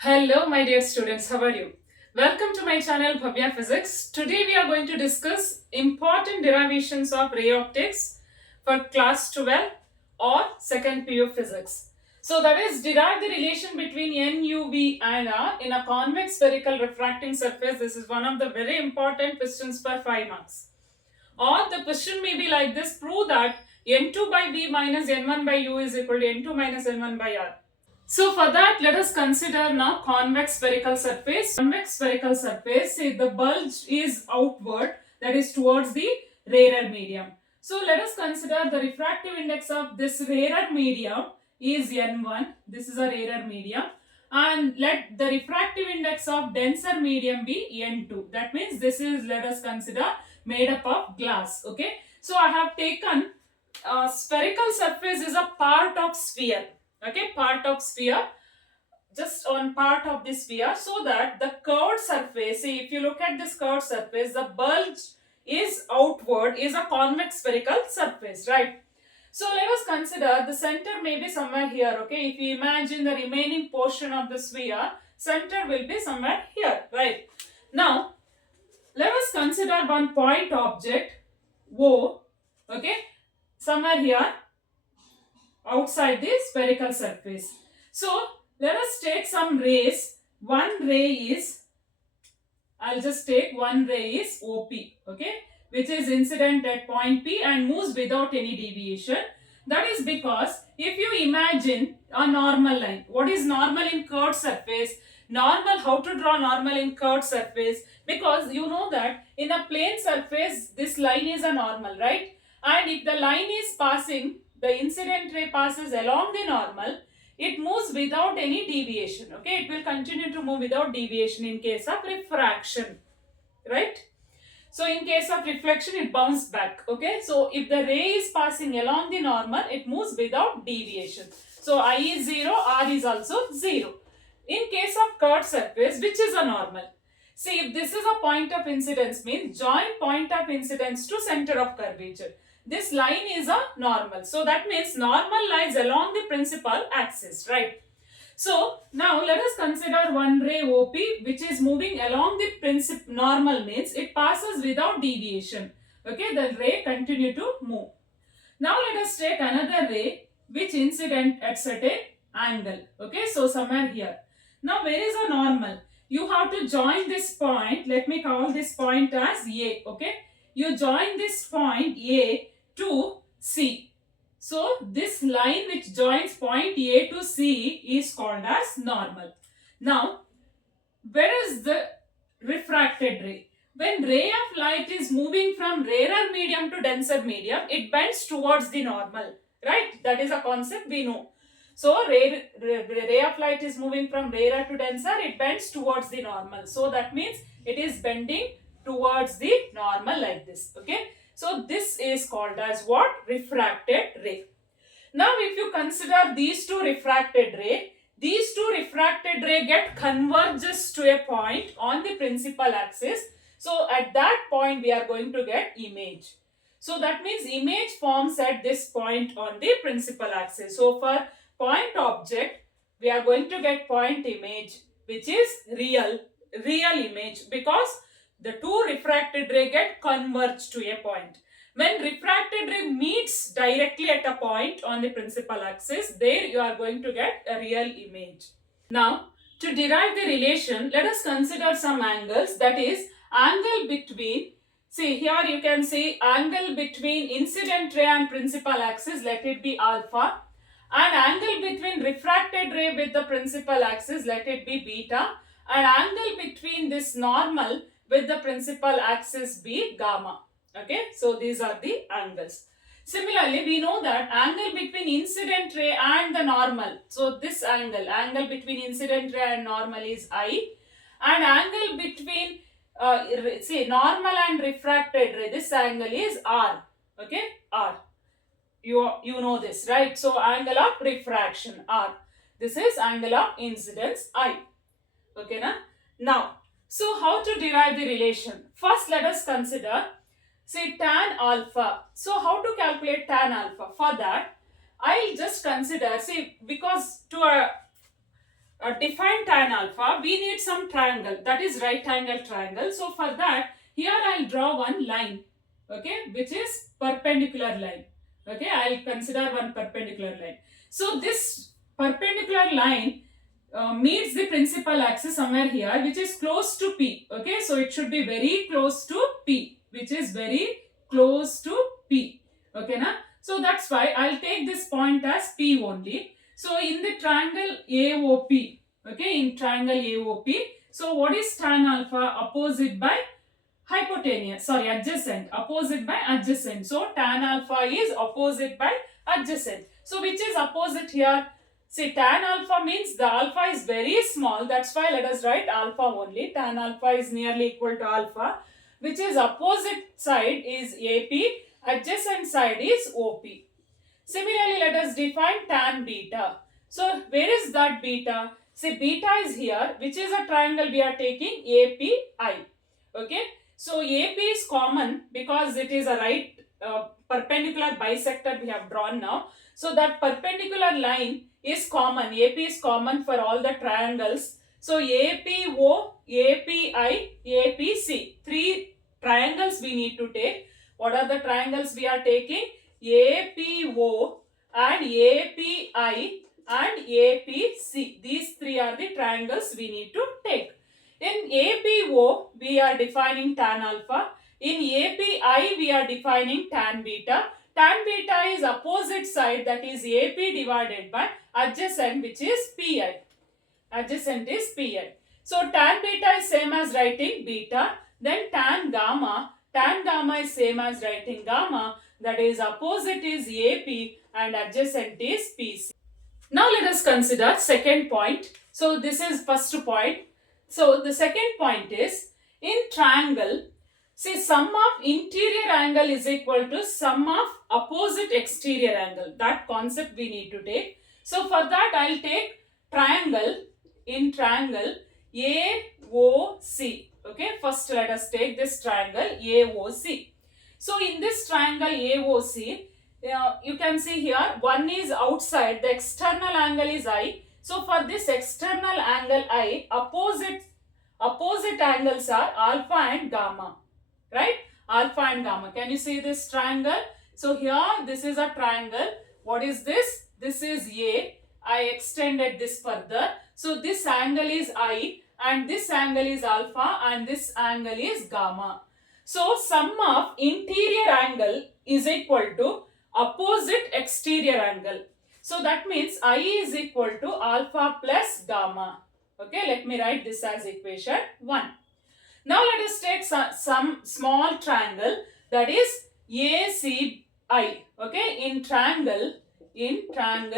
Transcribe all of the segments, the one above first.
Hello, my dear students. How are you? Welcome to my channel Bhavya Physics. Today we are going to discuss important derivations of ray optics for class 12 or second PU physics. So that is derive the relation between N, U, V and R in a convex spherical refracting surface. This is one of the very important questions for 5 marks. Or the question may be like this: prove that N2 by V minus N1 by U is equal to N2 minus N1 by R. So for that, let us consider now convex spherical surface. Convex spherical surface, say the bulge is outward, that is towards the rarer medium. So let us consider the refractive index of this rarer medium is N1. This is a rarer medium. And let the refractive index of denser medium be N2. That means this is, let us consider, made up of glass. Okay. So I have taken spherical surface is a part of sphere. Okay, part of sphere, just on part of the sphere, so that the curved surface, see, if you look at this curved surface, the bulge is outward, is a convex spherical surface, right? So let us consider the center may be somewhere here. Okay, if you imagine the remaining portion of the sphere, center will be somewhere here, right? Now let us consider one point object O, okay, somewhere here outside the spherical surface. So let us take some rays. One ray is, I'll just take one ray is OP, okay, which is incident at point P and moves without any deviation. That is because if you imagine a normal line, what is normal in curved surface? Normal, how to draw normal in curved surface? Because you know that in a plane surface, this line is a normal, right? And if the line is passing, the incident ray passes along the normal, it moves without any deviation. Okay, it will continue to move without deviation in case of refraction, right? So in case of reflection, it bounces back. Okay, so if the ray is passing along the normal, it moves without deviation. So I is 0, R is also 0. In case of curved surface, which is a normal, see, if this is a point of incidence, means join point of incidence to center of curvature. This line is a normal. So that means normal lies along the principal axis, right? So now let us consider one ray OP which is moving along the normal, means it passes without deviation. Okay, the ray continue to move. Now let us take another ray which incident at certain angle. Okay, so somewhere here. Now where is a normal? You have to join this point. Let me call this point as A. Okay, you join this point A to C. So this line which joins point A to C is called as normal. Now where is the refracted ray? When ray of light is moving from rarer medium to denser medium, it bends towards the normal, right? That is a concept we know. So ray of light is moving from rarer to denser, it bends towards the normal. So that means it is bending towards the normal like this. Okay. So this is called as what? Refracted ray. Now if you consider these two refracted ray, these two refracted ray get converges to a point on the principal axis. So at that point we are going to get image. So that means image forms at this point on the principal axis. So for point object, we are going to get point image, which is real image, because the two refracted ray get converged to a point. When refracted ray meets directly at a point on the principal axis, there you are going to get a real image. Now, to derive the relation, let us consider some angles, that is angle between, see here you can see angle between incident ray and principal axis, let it be alpha, and angle between refracted ray with the principal axis, let it be beta, and angle between this normal with the principal axis be gamma. Okay, so these are the angles. Similarly, we know that angle between incident ray and the normal. So this angle between incident ray and normal is I, and angle between see normal and refracted ray, this angle is R. Okay, R. You know this, right? So angle of refraction R. This is angle of incidence I. Okay, na? Now, so how to derive the relation? First, let us consider, say, tan alpha. So how to calculate tan alpha? For that, I'll just consider, see, because to define tan alpha, we need some triangle, that is right angle triangle. So for that, here I'll draw one line, okay, which is perpendicular line. Okay, I'll consider one perpendicular line. So this perpendicular line meets the principal axis somewhere here, which is close to P. Okay, so it should be very close to P, which is very close to P. Okay, na? So that's why I'll take this point as P only. So in the triangle AOP, okay, in triangle AOP, so what is tan alpha? Opposite by hypotenuse, sorry, adjacent, opposite by adjacent. So tan alpha is opposite by adjacent. So which is opposite here? See, tan alpha means the alpha is very small, that's why let us write alpha only. Tan alpha is nearly equal to alpha, which is opposite side is AP, adjacent side is OP. Similarly, let us define tan beta. So where is that beta? See, beta is here, which is a triangle we are taking API. Okay, so AP is common because it is a right perpendicular bisector we have drawn now. So that perpendicular line is common. AP is common for all the triangles. So APO, API, APC. Three triangles we need to take. What are the triangles we are taking? APO and API and APC. These three are the triangles we need to take. In APO, we are defining tan alpha. In API, we are defining tan beta. Tan beta is opposite side, that is AP divided by adjacent, which is PI. Adjacent is PI. So tan beta is same as writing beta. Then tan gamma. Tan gamma is same as writing gamma. That is opposite is AP and adjacent is PC. Now let us consider second point. So this is first point. So the second point is in triangle, see, sum of interior angle is equal to sum of opposite exterior angle. That concept we need to take. So for that I'll take triangle, in triangle AOC. Okay, first let us take this triangle AOC. So in this triangle AOC, you can see here one is outside, the external angle is I. So for this external angle I, opposite angles are alpha and gamma, right? Alpha and gamma. Can you see this triangle? So here this is a triangle. What is this? This is A. I extended this further. So this angle is I and this angle is alpha and this angle is gamma. So sum of interior angle is equal to opposite exterior angle. So that means I is equal to alpha plus gamma. Okay, let me write this as equation 1. Now let us take some small triangle, that is ACI. Okay, in triangle ACI.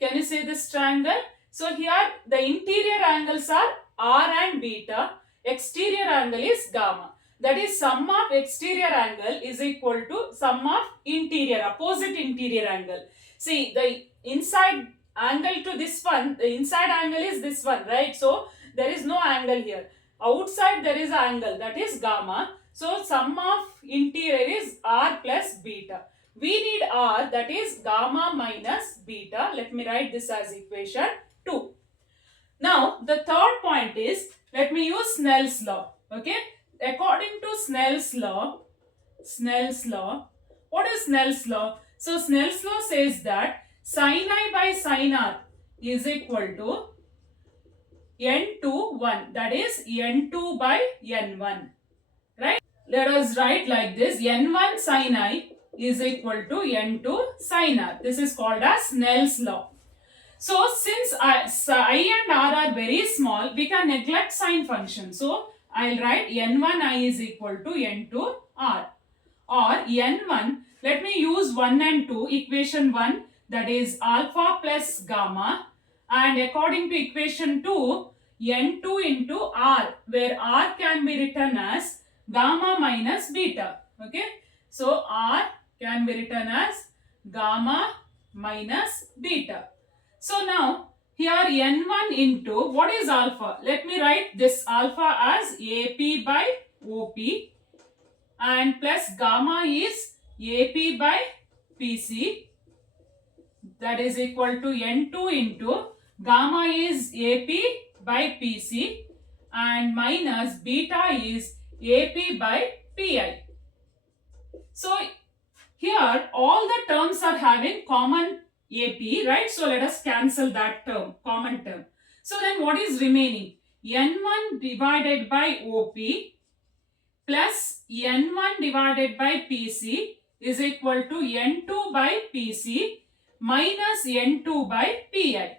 Can you see this triangle? So here the interior angles are R and beta, exterior angle is gamma. That is sum of exterior angle is equal to sum of interior, opposite interior angle. See, the inside angle to this one, the inside angle is this one, right? So there is no angle here. Outside there is an angle, that is gamma. So sum of interior is R plus beta. We need R, that is gamma minus beta. Let me write this as equation 2. Now the third point is, let me use Snell's law. Okay, according to Snell's law, what is Snell's law? So Snell's law says that sin I by sin R is equal to n2 1, that is n2 by n1, right? Let us write like this: n1 sin I is equal to n2 sin R. This is called as Snell's law. So since I and R are very small, we can neglect sign function. So I'll write n1 I is equal to n2 R, or n1, let me use 1 and 2, equation 1, that is alpha plus gamma, and according to equation 2, n2 into R, where R can be written as gamma minus beta. Okay, so R can be written as gamma minus beta. So now here n1 into, what is alpha? Let me write this alpha as AP by OP, and plus gamma is AP by PC. that is equal to N2 into gamma is AP by PC and minus beta is AP by PI. So here all the terms are having common AP, right? So let us cancel that term, common term. So then what is remaining? N1 divided by OP plus N1 divided by PC is equal to N2 by PC minus N2 by PI.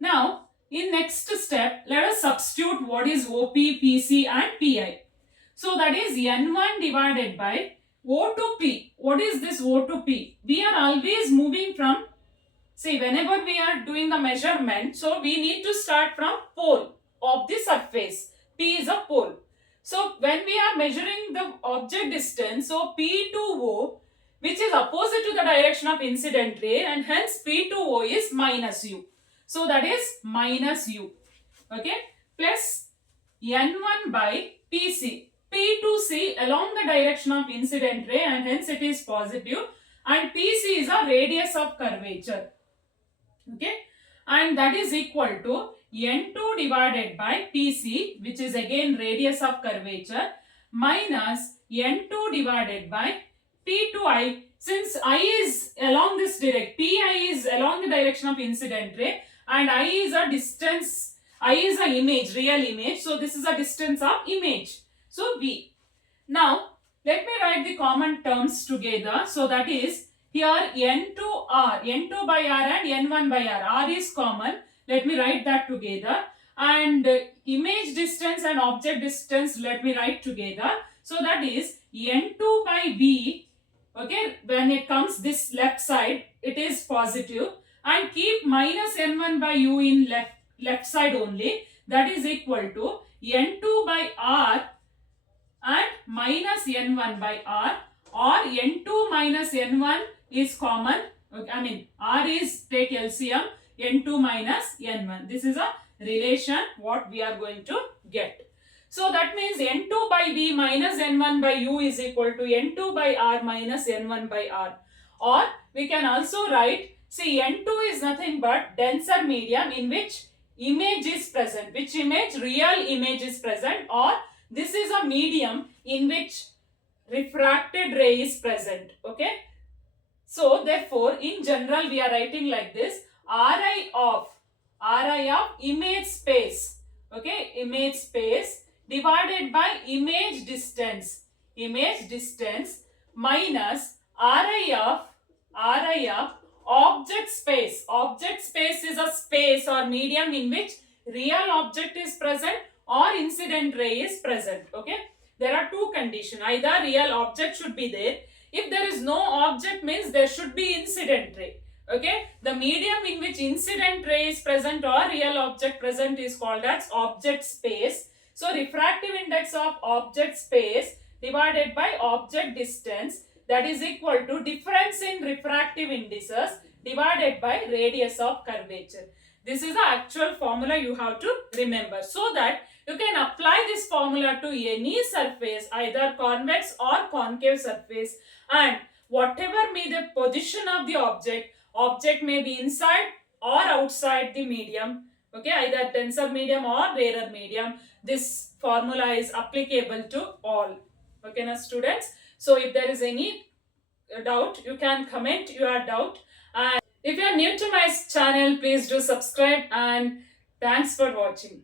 Now, in next step, let us substitute what is OP, PC and PI. So that is N1 divided by O to P. What is this O to P? We are always moving from, see, whenever we are doing the measurement, so we need to start from pole of the surface. P is a pole. So when we are measuring the object distance, so P to O, which is opposite to the direction of incident ray, and hence P to O is minus U. So that is minus U. Okay. Plus N1 by PC. P to C along the direction of incident ray, and hence it is positive, and PC is a radius of curvature. Okay. And that is equal to N2 divided by PC, which is again radius of curvature, minus N2 divided by P to I. Since I is along this direction, PI is along the direction of incident ray, and I is a distance, I is a image, real image. So this is a distance of image. So V. Now let me write the common terms together. So that is here N2R, N2 by R and N1 by R. R is common. Let me write that together. And image distance and object distance, let me write together. So that is N2 by V. Okay, when it comes this left side, it is positive. And keep minus N1 by U in left side only. That is equal to N2 by R and minus N1 by R, or N2 minus N1 is common. Okay, I mean R is, take LCM, N2 minus N1. This is a relation what we are going to get. So that means N2 by V minus N1 by U is equal to N2 by R minus N1 by R. Or we can also write, see, N2 is nothing but denser medium in which image is present. Which image? Real image is present, or this is a medium in which refracted ray is present. Okay. So therefore, in general, we are writing like this: Ri of image space. Okay, image space divided by image distance minus Ri of object space. Object space is a space or medium in which real object is present or incident ray is present. Okay, there are two conditions. Either real object should be there. If there is no object, means there should be incident ray. Okay, the medium in which incident ray is present or real object present is called as object space. So refractive index of object space divided by object distance, that is equal to difference in refractive indices divided by radius of curvature. This is the actual formula you have to remember, so that you can apply this formula to any surface, either convex or concave surface, and whatever may the position of the object may be inside or outside the medium. Okay, either denser medium or rarer medium. This formula is applicable to all. Okay, now students. So if there is any doubt, you can comment your doubt. And if you are new to my channel, please do subscribe, and thanks for watching.